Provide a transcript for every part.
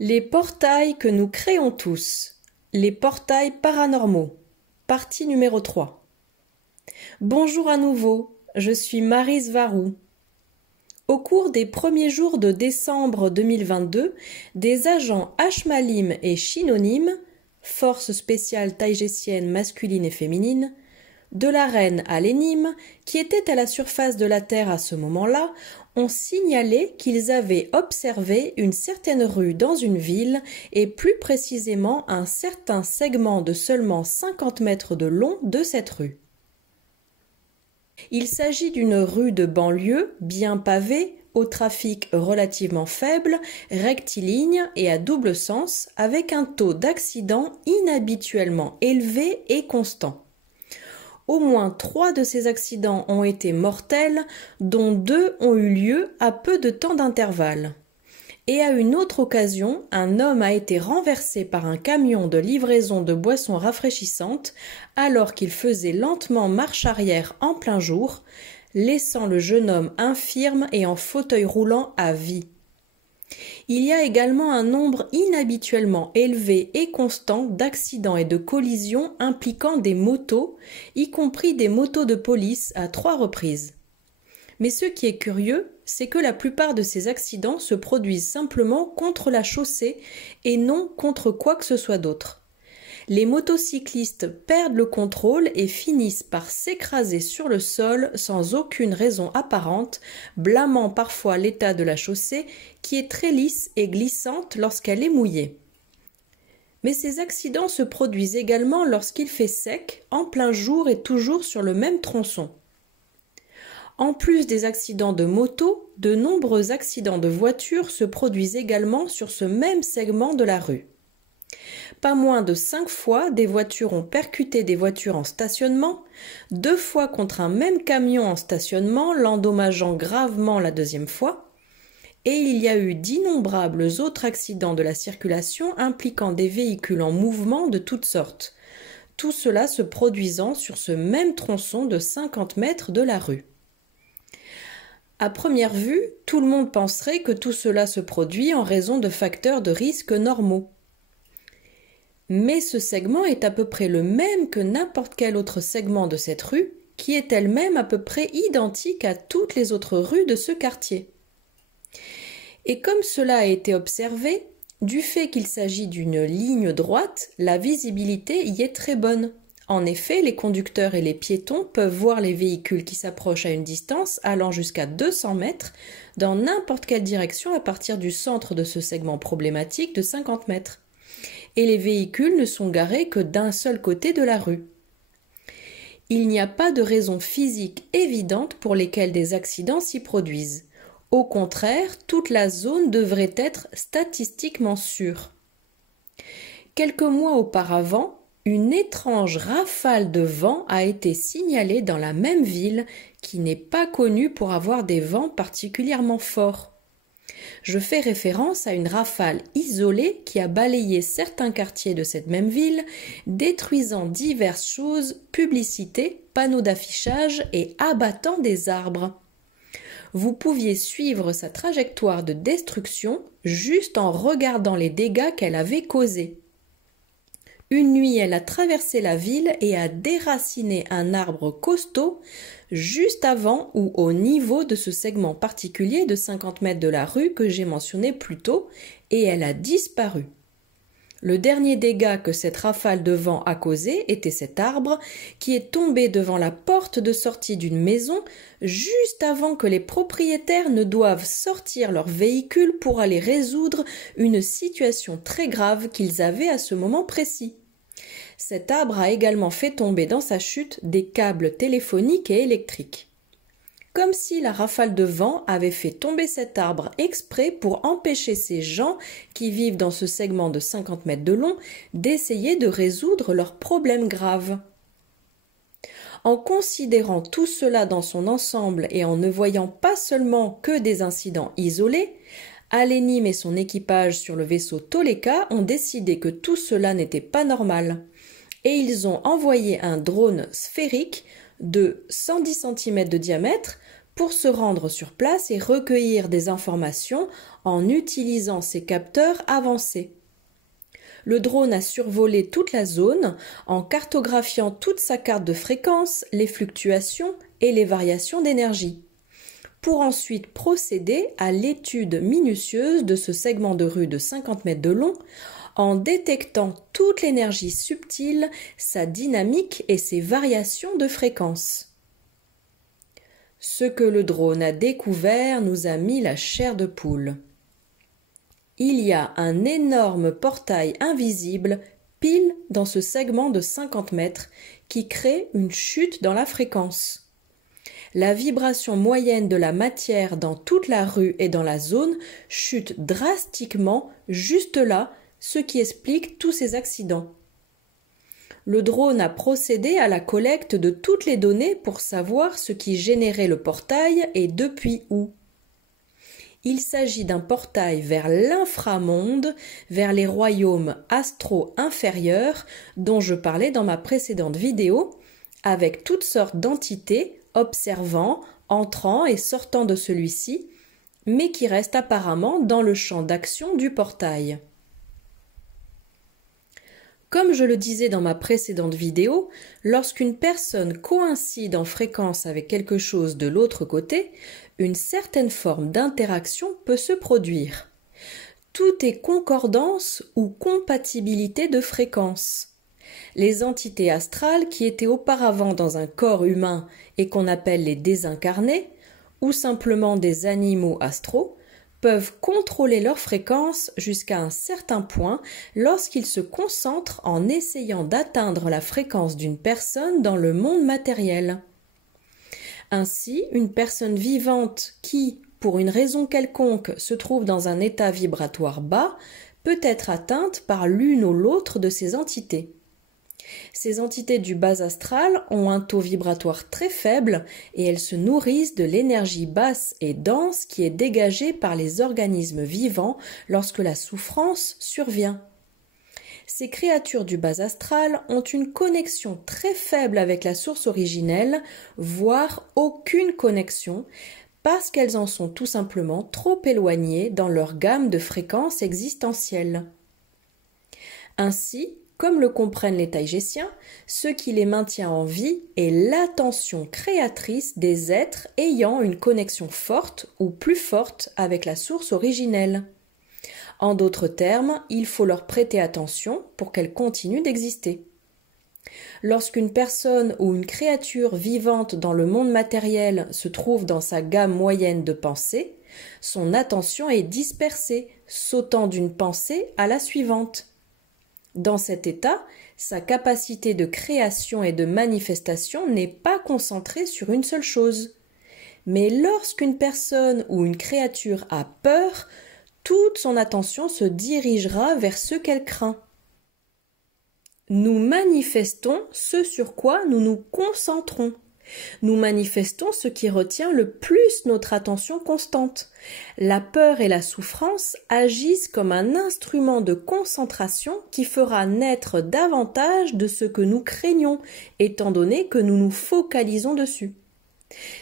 Les portails que nous créons tous. Les portails paranormaux. Partie numéro 3. Bonjour à nouveau, je suis Maryse Varou. Au cours des premiers jours de décembre 2022, des agents Ashmalim et Shinonim, forces spéciales taïgésiennes masculines et féminines, de la reine à l'Énime, qui étaient à la surface de la Terre à ce moment-là, ont signalé qu'ils avaient observé une certaine rue dans une ville et plus précisément un certain segment de seulement 50 mètres de long de cette rue. Il s'agit d'une rue de banlieue bien pavée, au trafic relativement faible, rectiligne et à double sens, avec un taux d'accidents inhabituellement élevé et constant. Au moins 3 de ces accidents ont été mortels, dont 2 ont eu lieu à peu de temps d'intervalle. Et à une autre occasion, un homme a été renversé par un camion de livraison de boissons rafraîchissantes alors qu'il faisait lentement marche arrière en plein jour, laissant le jeune homme infirme et en fauteuil roulant à vie. Il y a également un nombre inhabituellement élevé et constant d'accidents et de collisions impliquant des motos, y compris des motos de police à 3 reprises. Mais ce qui est curieux, c'est que la plupart de ces accidents se produisent simplement contre la chaussée et non contre quoi que ce soit d'autre. Les motocyclistes perdent le contrôle et finissent par s'écraser sur le sol sans aucune raison apparente, blâmant parfois l'état de la chaussée qui est très lisse et glissante lorsqu'elle est mouillée. Mais ces accidents se produisent également lorsqu'il fait sec, en plein jour et toujours sur le même tronçon. En plus des accidents de moto, de nombreux accidents de voitures se produisent également sur ce même segment de la rue. Pas moins de 5 fois, des voitures ont percuté des voitures en stationnement, 2 fois contre un même camion en stationnement, l'endommageant gravement la deuxième fois, et il y a eu d'innombrables autres accidents de la circulation impliquant des véhicules en mouvement de toutes sortes, tout cela se produisant sur ce même tronçon de 50 mètres de la rue. À première vue, tout le monde penserait que tout cela se produit en raison de facteurs de risque normaux. Mais ce segment est à peu près le même que n'importe quel autre segment de cette rue, qui est elle-même à peu près identique à toutes les autres rues de ce quartier. Et comme cela a été observé, du fait qu'il s'agit d'une ligne droite, la visibilité y est très bonne. En effet, les conducteurs et les piétons peuvent voir les véhicules qui s'approchent à une distance allant jusqu'à 200 mètres dans n'importe quelle direction à partir du centre de ce segment problématique de 50 mètres. Et les véhicules ne sont garés que d'un seul côté de la rue. Il n'y a pas de raison physique évidente pour lesquelles des accidents s'y produisent. Au contraire, toute la zone devrait être statistiquement sûre. Quelques mois auparavant, une étrange rafale de vent a été signalée dans la même ville qui n'est pas connue pour avoir des vents particulièrement forts. Je fais référence à une rafale isolée qui a balayé certains quartiers de cette même ville, détruisant diverses choses, publicités, panneaux d'affichage et abattant des arbres. Vous pouviez suivre sa trajectoire de destruction juste en regardant les dégâts qu'elle avait causés. Une nuit, elle a traversé la ville et a déraciné un arbre costaud juste avant ou au niveau de ce segment particulier de 50 mètres de la rue que j'ai mentionné plus tôt, et elle a disparu. Le dernier dégât que cette rafale de vent a causé était cet arbre qui est tombé devant la porte de sortie d'une maison juste avant que les propriétaires ne doivent sortir leur véhicule pour aller résoudre une situation très grave qu'ils avaient à ce moment précis. Cet arbre a également fait tomber dans sa chute des câbles téléphoniques et électriques. Comme si la rafale de vent avait fait tomber cet arbre exprès pour empêcher ces gens qui vivent dans ce segment de 50 mètres de long d'essayer de résoudre leurs problèmes graves. En considérant tout cela dans son ensemble et en ne voyant pas seulement que des incidents isolés, Al-Enim et son équipage sur le vaisseau Toleka ont décidé que tout cela n'était pas normal. Et ils ont envoyé un drone sphérique de 110 cm de diamètre pour se rendre sur place et recueillir des informations en utilisant ces capteurs avancés. Le drone a survolé toute la zone en cartographiant toute sa carte de fréquence, les fluctuations et les variations d'énergie, pour ensuite procéder à l'étude minutieuse de ce segment de rue de 50 mètres de long en détectant toute l'énergie subtile, sa dynamique et ses variations de fréquence. Ce que le drone a découvert nous a mis la chair de poule. Il y a un énorme portail invisible pile dans ce segment de 50 mètres qui crée une chute dans la fréquence. La vibration moyenne de la matière dans toute la rue et dans la zone chute drastiquement juste là, ce qui explique tous ces accidents. Le drone a procédé à la collecte de toutes les données pour savoir ce qui générait le portail et depuis où. Il s'agit d'un portail vers l'inframonde, vers les royaumes astro-inférieurs dont je parlais dans ma précédente vidéo, avec toutes sortes d'entités observant, entrant et sortant de celui-ci, mais qui restent apparemment dans le champ d'action du portail. Comme je le disais dans ma précédente vidéo, lorsqu'une personne coïncide en fréquence avec quelque chose de l'autre côté, une certaine forme d'interaction peut se produire. Tout est concordance ou compatibilité de fréquence. Les entités astrales qui étaient auparavant dans un corps humain et qu'on appelle les désincarnés, ou simplement des animaux astraux, peuvent contrôler leur fréquence jusqu'à un certain point lorsqu'ils se concentrent en essayant d'atteindre la fréquence d'une personne dans le monde matériel. Ainsi, une personne vivante qui, pour une raison quelconque, se trouve dans un état vibratoire bas, peut être atteinte par l'une ou l'autre de ces entités. Ces entités du bas astral ont un taux vibratoire très faible et elles se nourrissent de l'énergie basse et dense qui est dégagée par les organismes vivants lorsque la souffrance survient. Ces créatures du bas astral ont une connexion très faible avec la source originelle, voire aucune connexion, parce qu'elles en sont tout simplement trop éloignées dans leur gamme de fréquences existentielles. Ainsi, comme le comprennent les taïgésiens, ce qui les maintient en vie est l'attention créatrice des êtres ayant une connexion forte ou plus forte avec la source originelle. En d'autres termes, il faut leur prêter attention pour qu'elles continuent d'exister. Lorsqu'une personne ou une créature vivante dans le monde matériel se trouve dans sa gamme moyenne de pensée, son attention est dispersée, sautant d'une pensée à la suivante. Dans cet état, sa capacité de création et de manifestation n'est pas concentrée sur une seule chose. Mais lorsqu'une personne ou une créature a peur, toute son attention se dirigera vers ce qu'elle craint. Nous manifestons ce sur quoi nous nous concentrons. Nous manifestons ce qui retient le plus notre attention constante. La peur et la souffrance agissent comme un instrument de concentration qui fera naître davantage de ce que nous craignons, étant donné que nous nous focalisons dessus.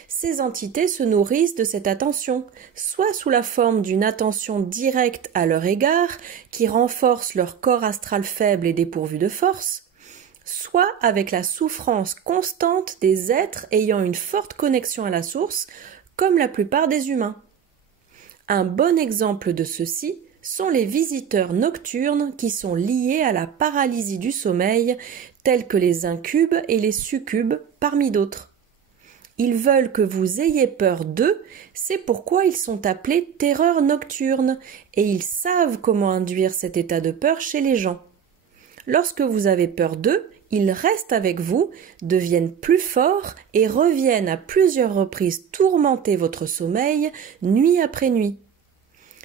Ces entités se nourrissent de cette attention, soit sous la forme d'une attention directe à leur égard, qui renforce leur corps astral faible et dépourvu de force, soit avec la souffrance constante des êtres ayant une forte connexion à la source, comme la plupart des humains. Un bon exemple de ceci sont les visiteurs nocturnes qui sont liés à la paralysie du sommeil, tels que les incubes et les succubes, parmi d'autres. Ils veulent que vous ayez peur d'eux, c'est pourquoi ils sont appelés terreurs nocturnes, et ils savent comment induire cet état de peur chez les gens. Lorsque vous avez peur d'eux, ils restent avec vous, deviennent plus forts et reviennent à plusieurs reprises tourmenter votre sommeil nuit après nuit.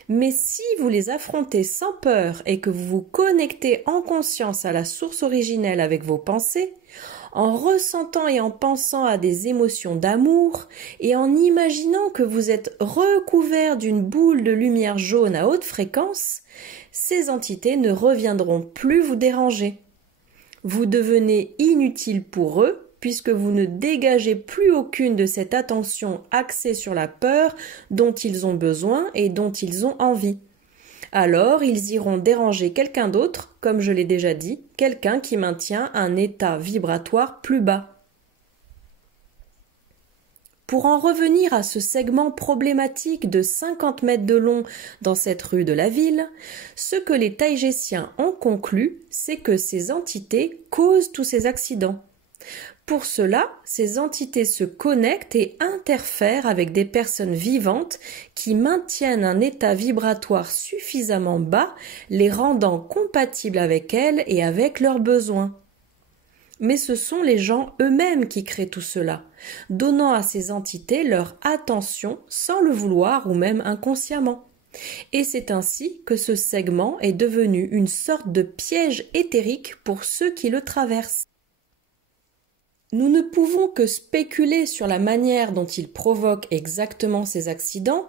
Mais si vous les affrontez sans peur et que vous vous connectez en conscience à la source originelle avec vos pensées, en ressentant et en pensant à des émotions d'amour et en imaginant que vous êtes recouvert d'une boule de lumière jaune à haute fréquence, ces entités ne reviendront plus vous déranger. Vous devenez inutile pour eux puisque vous ne dégagez plus aucune de cette attention axée sur la peur dont ils ont besoin et dont ils ont envie. Alors ils iront déranger quelqu'un d'autre, comme je l'ai déjà dit, quelqu'un qui maintient un état vibratoire plus bas. Pour en revenir à ce segment problématique de 50 mètres de long dans cette rue de la ville, ce que les taïgésiens ont conclu, c'est que ces entités causent tous ces accidents. Pour cela, ces entités se connectent et interfèrent avec des personnes vivantes qui maintiennent un état vibratoire suffisamment bas, les rendant compatibles avec elles et avec leurs besoins. Mais ce sont les gens eux-mêmes qui créent tout cela, donnant à ces entités leur attention sans le vouloir ou même inconsciemment. Et c'est ainsi que ce segment est devenu une sorte de piège éthérique pour ceux qui le traversent. Nous ne pouvons que spéculer sur la manière dont il provoque exactement ces accidents,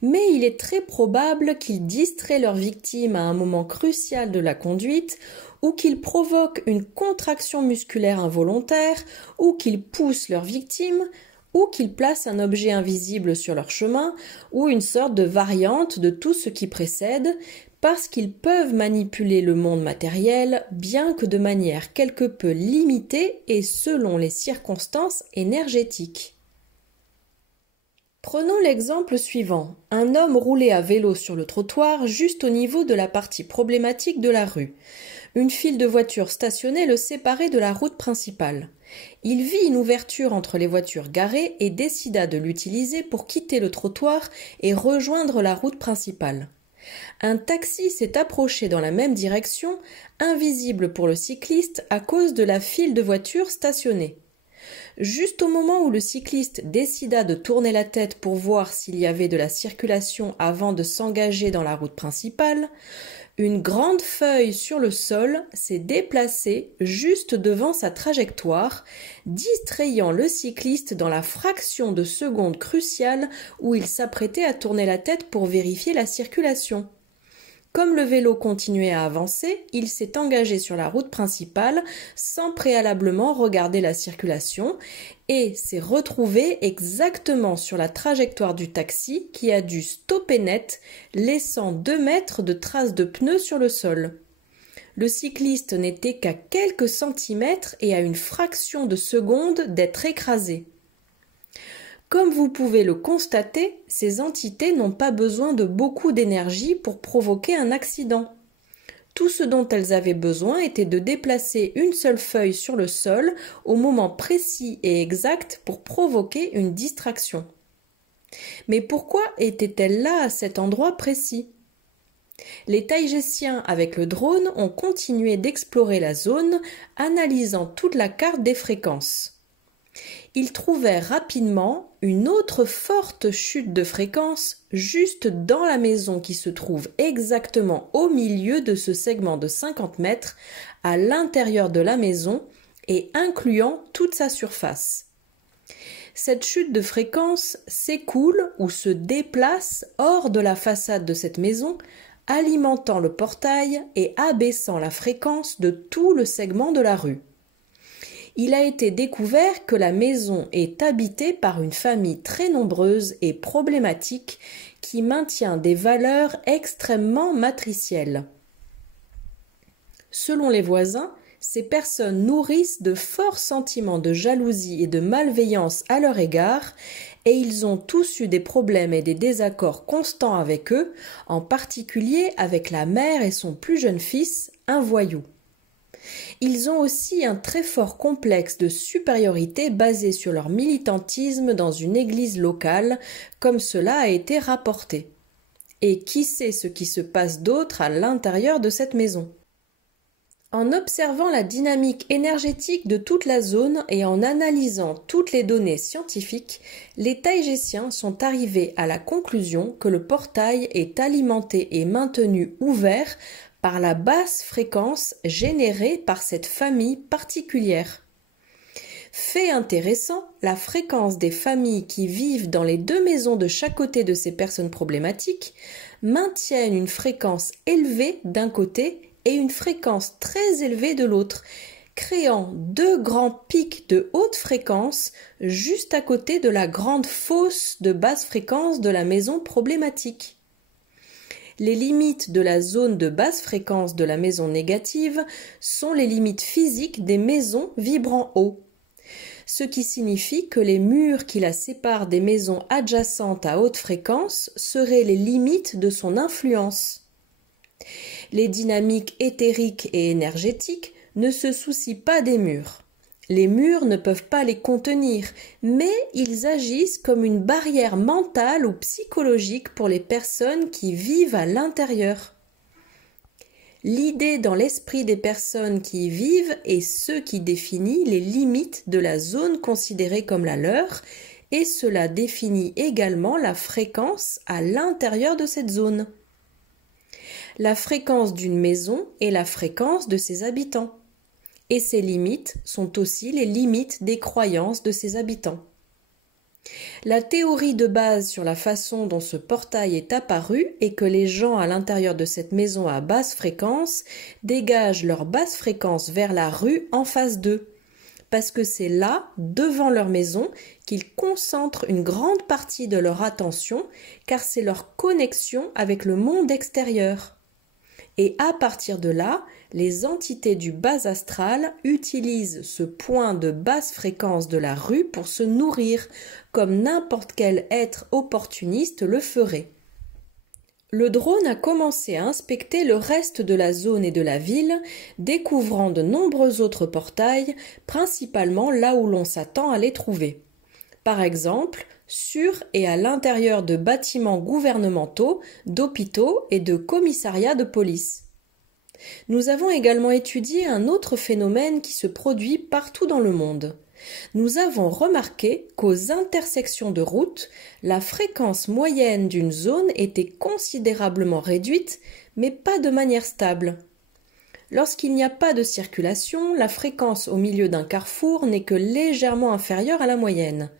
mais il est très probable qu'ils distraient leurs victimes à un moment crucial de la conduite, ou qu'ils provoquent une contraction musculaire involontaire, ou qu'ils poussent leurs victimes, ou qu'ils placent un objet invisible sur leur chemin, ou une sorte de variante de tout ce qui précède, parce qu'ils peuvent manipuler le monde matériel, bien que de manière quelque peu limitée et selon les circonstances énergétiques. Prenons l'exemple suivant. Un homme roulait à vélo sur le trottoir juste au niveau de la partie problématique de la rue. Une file de voitures stationnées le séparait de la route principale. Il vit une ouverture entre les voitures garées et décida de l'utiliser pour quitter le trottoir et rejoindre la route principale. Un taxi s'est approché dans la même direction, invisible pour le cycliste à cause de la file de voitures stationnées. Juste au moment où le cycliste décida de tourner la tête pour voir s'il y avait de la circulation avant de s'engager dans la route principale, une grande feuille sur le sol s'est déplacée juste devant sa trajectoire, distrayant le cycliste dans la fraction de seconde cruciale où il s'apprêtait à tourner la tête pour vérifier la circulation. Comme le vélo continuait à avancer, il s'est engagé sur la route principale sans préalablement regarder la circulation et s'est retrouvé exactement sur la trajectoire du taxi qui a dû stopper net, laissant 2 mètres de traces de pneus sur le sol. Le cycliste n'était qu'à quelques centimètres et à une fraction de seconde d'être écrasé. Comme vous pouvez le constater, ces entités n'ont pas besoin de beaucoup d'énergie pour provoquer un accident. Tout ce dont elles avaient besoin était de déplacer une seule feuille sur le sol au moment précis et exact pour provoquer une distraction. Mais pourquoi étaient-elles là à cet endroit précis ? Les taïgésiens avec le drone ont continué d'explorer la zone, analysant toute la carte des fréquences. Ils trouvèrent rapidement une autre forte chute de fréquence juste dans la maison qui se trouve exactement au milieu de ce segment de 50 mètres, à l'intérieur de la maison et incluant toute sa surface. Cette chute de fréquence s'écoule ou se déplace hors de la façade de cette maison, alimentant le portail et abaissant la fréquence de tout le segment de la rue. Il a été découvert que la maison est habitée par une famille très nombreuse et problématique qui maintient des valeurs extrêmement matricielles. Selon les voisins, ces personnes nourrissent de forts sentiments de jalousie et de malveillance à leur égard et ils ont tous eu des problèmes et des désaccords constants avec eux, en particulier avec la mère et son plus jeune fils, un voyou. Ils ont aussi un très fort complexe de supériorité basé sur leur militantisme dans une église locale, comme cela a été rapporté. Et qui sait ce qui se passe d'autre à l'intérieur de cette maison ? En observant la dynamique énergétique de toute la zone et en analysant toutes les données scientifiques, les taïgésiens sont arrivés à la conclusion que le portail est alimenté et maintenu ouvert par la basse fréquence générée par cette famille particulière. Fait intéressant, la fréquence des familles qui vivent dans les 2 maisons de chaque côté de ces personnes problématiques maintiennent une fréquence élevée d'un côté et une fréquence très élevée de l'autre, créant deux grands pics de haute fréquence juste à côté de la grande fosse de basse fréquence de la maison problématique. Les limites de la zone de basse fréquence de la maison négative sont les limites physiques des maisons vibrant haut, ce qui signifie que les murs qui la séparent des maisons adjacentes à haute fréquence seraient les limites de son influence. Les dynamiques éthériques et énergétiques ne se soucient pas des murs. Les murs ne peuvent pas les contenir, mais ils agissent comme une barrière mentale ou psychologique pour les personnes qui vivent à l'intérieur. L'idée dans l'esprit des personnes qui y vivent est ce qui définit les limites de la zone considérée comme la leur, et cela définit également la fréquence à l'intérieur de cette zone. La fréquence d'une maison est la fréquence de ses habitants. Et ces limites sont aussi les limites des croyances de ses habitants. La théorie de base sur la façon dont ce portail est apparu est que les gens à l'intérieur de cette maison à basse fréquence dégagent leur basse fréquence vers la rue en face d'eux, parce que c'est là, devant leur maison, qu'ils concentrent une grande partie de leur attention, car c'est leur connexion avec le monde extérieur. Et à partir de là, les entités du bas astral utilisent ce point de basse fréquence de la rue pour se nourrir, comme n'importe quel être opportuniste le ferait. Le drone a commencé à inspecter le reste de la zone et de la ville, découvrant de nombreux autres portails, principalement là où l'on s'attend à les trouver. Par exemple, sur et à l'intérieur de bâtiments gouvernementaux, d'hôpitaux et de commissariats de police. Nous avons également étudié un autre phénomène qui se produit partout dans le monde. Nous avons remarqué qu'aux intersections de routes, la fréquence moyenne d'une zone était considérablement réduite, mais pas de manière stable. Lorsqu'il n'y a pas de circulation, la fréquence au milieu d'un carrefour n'est que légèrement inférieure à la moyenne.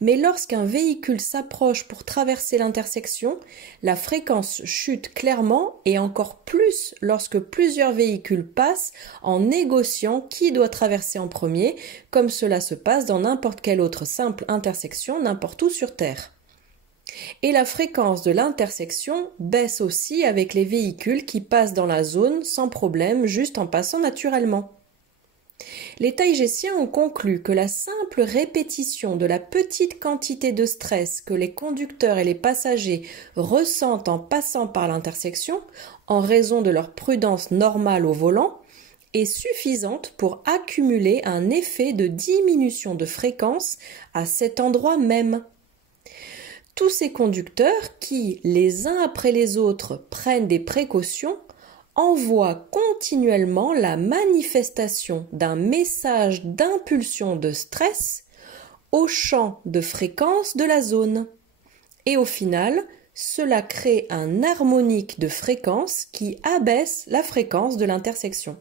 Mais lorsqu'un véhicule s'approche pour traverser l'intersection, la fréquence chute clairement et encore plus lorsque plusieurs véhicules passent en négociant qui doit traverser en premier, comme cela se passe dans n'importe quelle autre simple intersection n'importe où sur Terre. Et la fréquence de l'intersection baisse aussi avec les véhicules qui passent dans la zone sans problème, juste en passant naturellement. Les taïgésiens ont conclu que la simple répétition de la petite quantité de stress que les conducteurs et les passagers ressentent en passant par l'intersection, en raison de leur prudence normale au volant, est suffisante pour accumuler un effet de diminution de fréquence à cet endroit même. Tous ces conducteurs qui, les uns après les autres, prennent des précautions, envoie continuellement la manifestation d'un message d'impulsion de stress au champ de fréquence de la zone. Et au final, cela crée un harmonique de fréquence qui abaisse la fréquence de l'intersection.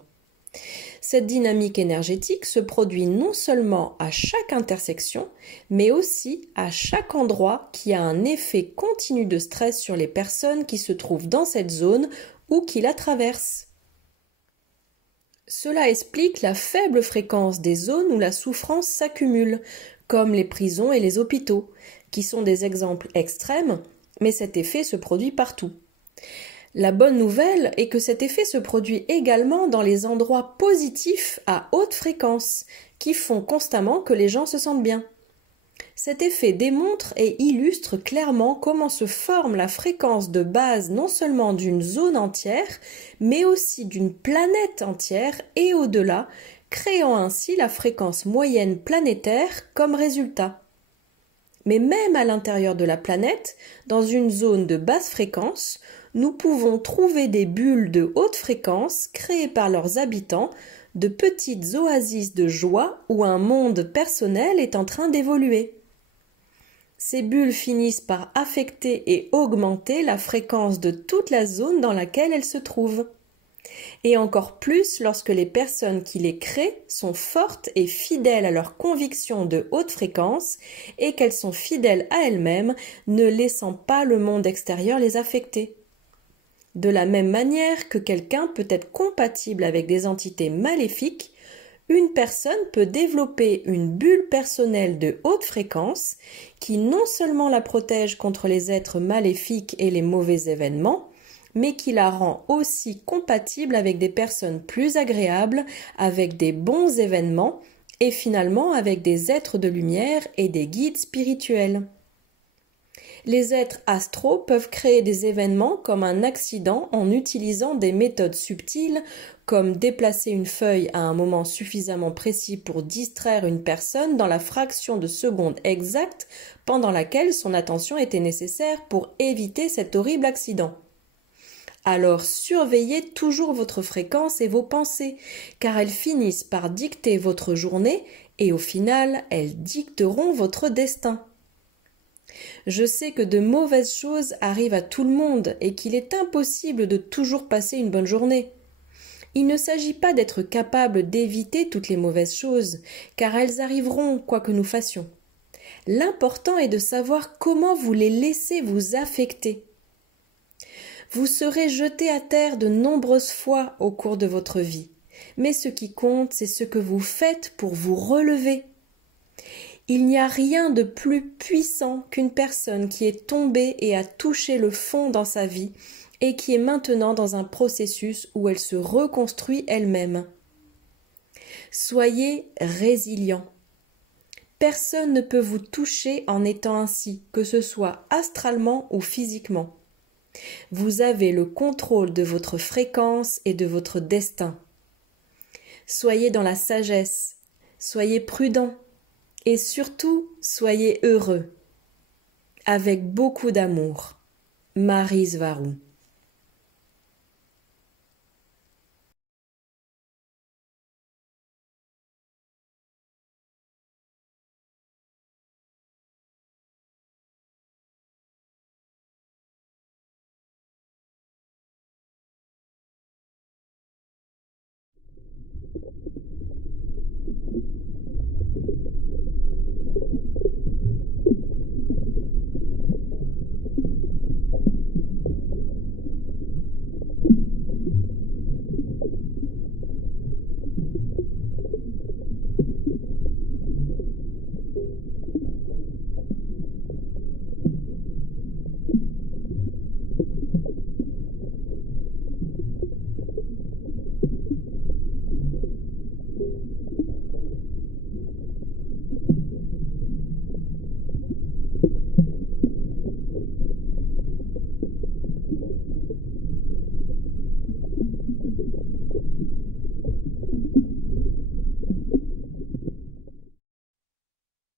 Cette dynamique énergétique se produit non seulement à chaque intersection, mais aussi à chaque endroit qui a un effet continu de stress sur les personnes qui se trouvent dans cette zone ou qui la traversent. Cela explique la faible fréquence des zones où la souffrance s'accumule, comme les prisons et les hôpitaux, qui sont des exemples extrêmes, mais cet effet se produit partout. La bonne nouvelle est que cet effet se produit également dans les endroits positifs à haute fréquence, qui font constamment que les gens se sentent bien. Cet effet démontre et illustre clairement comment se forme la fréquence de base non seulement d'une zone entière, mais aussi d'une planète entière et au-delà, créant ainsi la fréquence moyenne planétaire comme résultat. Mais même à l'intérieur de la planète, dans une zone de basse fréquence, nous pouvons trouver des bulles de haute fréquence créées par leurs habitants, de petites oasis de joie où un monde personnel est en train d'évoluer. Ces bulles finissent par affecter et augmenter la fréquence de toute la zone dans laquelle elles se trouvent. Et encore plus lorsque les personnes qui les créent sont fortes et fidèles à leurs convictions de haute fréquence et qu'elles sont fidèles à elles-mêmes, ne laissant pas le monde extérieur les affecter. De la même manière que quelqu'un peut être compatible avec des entités maléfiques, une personne peut développer une bulle personnelle de haute fréquence qui non seulement la protège contre les êtres maléfiques et les mauvais événements, mais qui la rend aussi compatible avec des personnes plus agréables, avec des bons événements et finalement avec des êtres de lumière et des guides spirituels. Les êtres astraux peuvent créer des événements comme un accident en utilisant des méthodes subtiles comme déplacer une feuille à un moment suffisamment précis pour distraire une personne dans la fraction de seconde exacte pendant laquelle son attention était nécessaire pour éviter cet horrible accident. Alors surveillez toujours votre fréquence et vos pensées, car elles finissent par dicter votre journée et au final, elles dicteront votre destin. Je sais que de mauvaises choses arrivent à tout le monde et qu'il est impossible de toujours passer une bonne journée. Il ne s'agit pas d'être capable d'éviter toutes les mauvaises choses, car elles arriveront quoi que nous fassions. L'important est de savoir comment vous les laissez vous affecter. Vous serez jeté à terre de nombreuses fois au cours de votre vie, mais ce qui compte, c'est ce que vous faites pour vous relever. Il n'y a rien de plus puissant qu'une personne qui est tombée et a touché le fond dans sa vie et qui est maintenant dans un processus où elle se reconstruit elle-même. Soyez résilient. Personne ne peut vous toucher en étant ainsi, que ce soit astralement ou physiquement. Vous avez le contrôle de votre fréquence et de votre destin. Soyez dans la sagesse, soyez prudent. Et surtout, soyez heureux. Avec beaucoup d'amour. Maryse Varou.